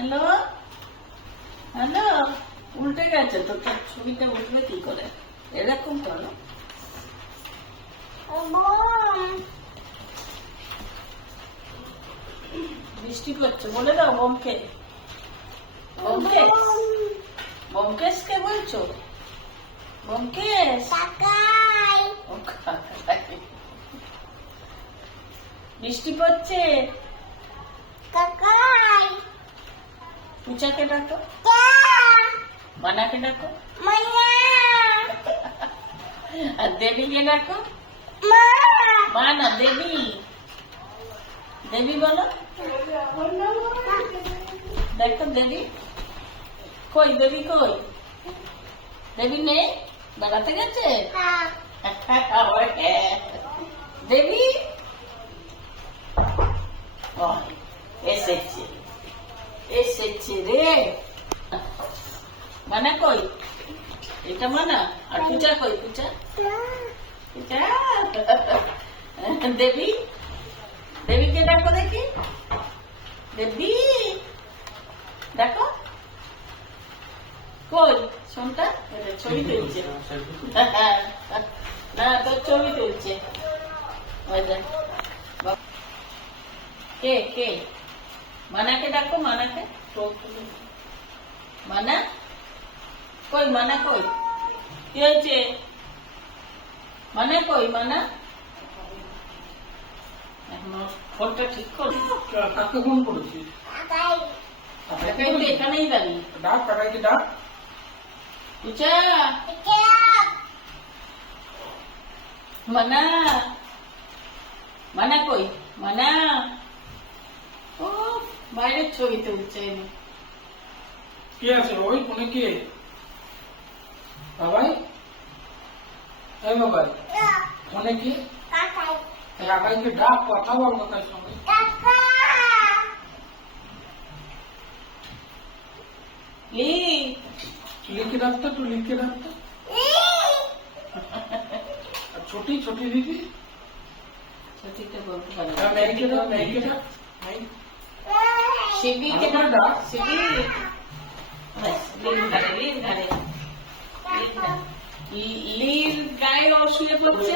Hello hello, উল্টে গেছে তো, তোর ছবিটা উঠবে কি করে? এরকম করো। বৃষ্টি পড়ছে, বলে দাও বোমকে। বোমকেশ, বোমকেশকে বলছো? বোমকেশ, ও কাকাই। বৃষ্টি পড়ছে, পূজাকে ডাকো, মানাকে ডাকো, আর দেবীকে ডাকো। মা না, দেবী। দেবী বলো। দেখো দেবী কই, দেবী কই? দেবী নেই, বেড়াতে গেছে। দেবী এসেছে, এসেছে রে। মানা কই? এটা মানা। আর পূজা কই? পূজা, পূজা। দেবী, দেবীকে ডাকো দেখি। দেবী দেখো কই? শোনটা ছবি তুলছে। না, তোর ছবি তুলছে। কে কে? মানাকে ডাকো, মানাকে। মানা কই? মানা কই? কি হয়েছে? মানা কই? মানা এখনো ফোনটা ঠিক কর। কাকে ফোন করেছিস? কাকাই তো এখানেই দাঁড়িয়ে। ডাক, কাকাইকে ডাক। পূজা, মানা, মানা কই? মানা ও বাইরের ছবি তুলছে। কে আছে ওই ফোনে? কে বাবাই? এই বাবাই, ফোনে কে? কাকাইকে ডাক, কথা বল কাকার সঙ্গে। লিখে রাখতো, তুই লিখে রাখতো। আর ছোটি, ছোটি দিদি সঠিকটা বলতে পারি। মেয়েকে ডাক, মেয়েকে ডাক। শিবিরকে ভালো করে ডাক। শিবির, লির গায়ে ও শুয়ে পড়ছে,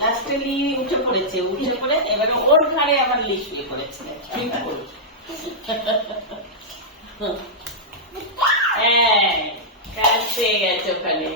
লাস্টে লি উঠে পড়েছে, উঠে পড়ে এবারে ওর ঘাড়ে আবার লি শুয়ে পড়েছে। ঠিক বলেছ। হ্যাঁ, কাজ পেয়ে গেছে ওখানে।